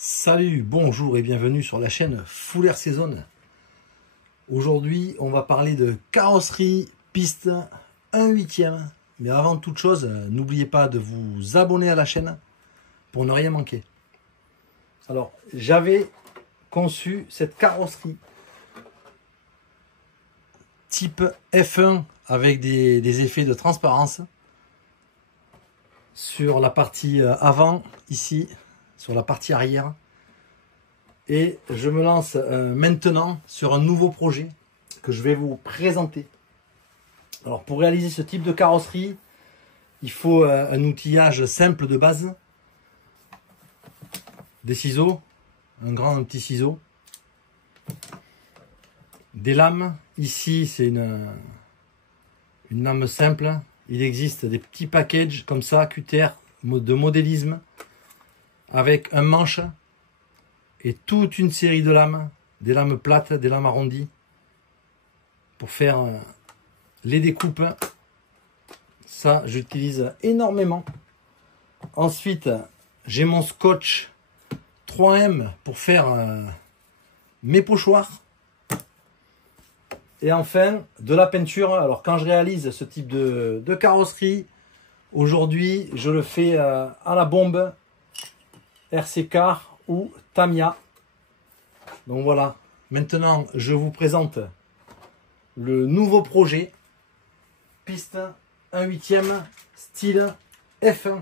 Salut, bonjour et bienvenue sur la chaîne Full Air Season. Aujourd'hui, on va parler de carrosserie piste 1/8. Mais avant toute chose, n'oubliez pas de vous abonner à la chaîne pour ne rien manquer. Alors, j'avais conçu cette carrosserie type F1 avec des effets de transparence sur la partie avant, ici, sur la partie arrière. Et je me lance maintenant sur un nouveau projet que je vais vous présenter. Alors pour réaliser ce type de carrosserie, il faut un outillage simple de base, des ciseaux, un grand et un petit ciseau, des lames. Ici c'est une lame simple. Il existe des petits packages comme ça, cutter, de modélisme, avec un manche et toute une série de lames, des lames plates, des lames arrondies, pour faire les découpes. Ça, j'utilise énormément. Ensuite, j'ai mon scotch 3M pour faire mes pochoirs. Et enfin, de la peinture. Alors, quand je réalise ce type de carrosserie, aujourd'hui, je le fais à la bombe, RC Car ou Tamiya. Donc voilà, maintenant je vous présente le nouveau projet piste 1/8 style F1.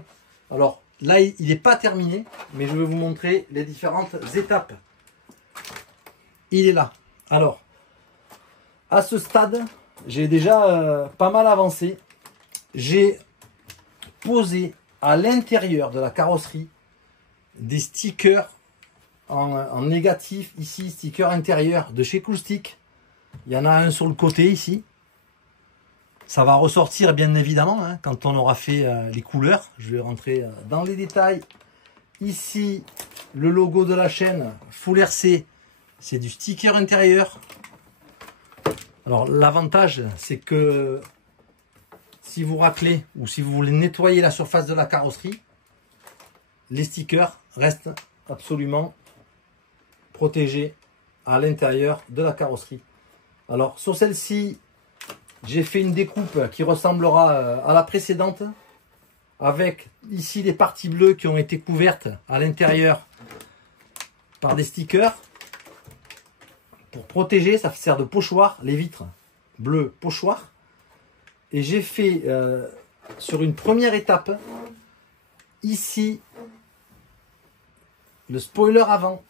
Alors là il n'est pas terminé, mais je vais vous montrer les différentes étapes. Il est là. Alors à ce stade, j'ai déjà pas mal avancé. J'ai posé à l'intérieur de la carrosserie des stickers en négatif, ici, sticker intérieur de chez Coolstick. Il y en a un sur le côté ici. Ça va ressortir bien évidemment hein, quand on aura fait les couleurs. Je vais rentrer dans les détails. Ici, le logo de la chaîne Full RC, c'est du sticker intérieur. Alors l'avantage, c'est que si vous raclez ou si vous voulez nettoyer la surface de la carrosserie, les stickers restent absolument protégés à l'intérieur de la carrosserie. Alors sur celle-ci, j'ai fait une découpe qui ressemblera à la précédente, avec ici des parties bleues qui ont été couvertes à l'intérieur par des stickers pour protéger. Ça sert de pochoir, les vitres bleues pochoir. Et j'ai fait sur une première étape ici le spoiler avant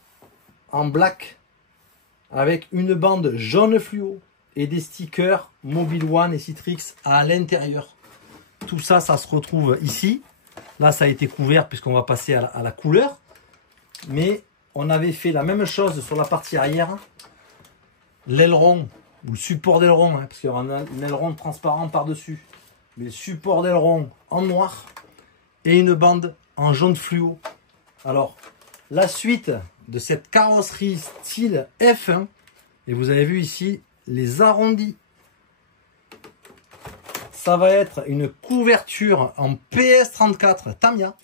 en black avec une bande jaune fluo et des stickers Mobile One et Citrix à l'intérieur. Tout ça, ça se retrouve ici. Là, ça a été couvert puisqu'on va passer à la couleur. Mais on avait fait la même chose sur la partie arrière. L'aileron ou le support d'aileron, hein, parce qu'il y aura un aileron transparent par-dessus. Mais le support d'aileron en noir et une bande en jaune fluo. Alors, la suite de cette carrosserie style F1, et vous avez vu ici les arrondis, ça va être une couverture en PS34 Tamiya,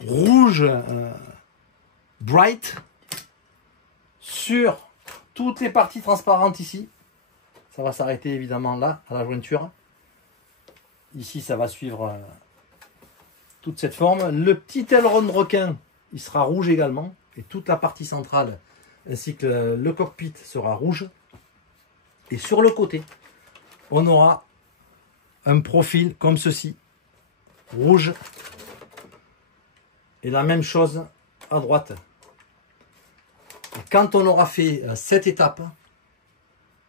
rouge bright, sur toutes les parties transparentes ici. Ça va s'arrêter évidemment là, à la jointure. Ici, ça va suivre toute cette forme. Le petit aileron de requin, il sera rouge également. Et toute la partie centrale, ainsi que le cockpit, sera rouge. Et sur le côté, on aura un profil comme ceci, rouge. Et la même chose à droite. Et quand on aura fait cette étape,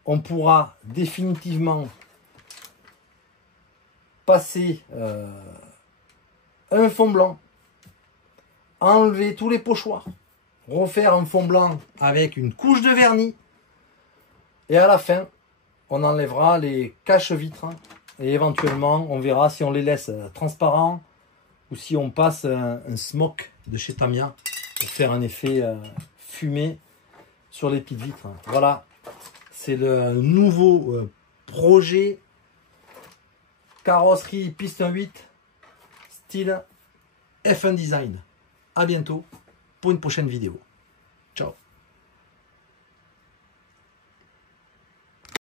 on pourra définitivement passer un fond blanc, enlever tous les pochoirs, refaire un fond blanc avec une couche de vernis, et à la fin on enlèvera les cache-vitres et éventuellement on verra si on les laisse transparents ou si on passe un smoke de chez Tamiya pour faire un effet fumé sur les petites vitres. Voilà, c'est le nouveau projet carrosserie piste 1/8 style F1 design. À bientôt. pour une prochaine vidéo. Ciao.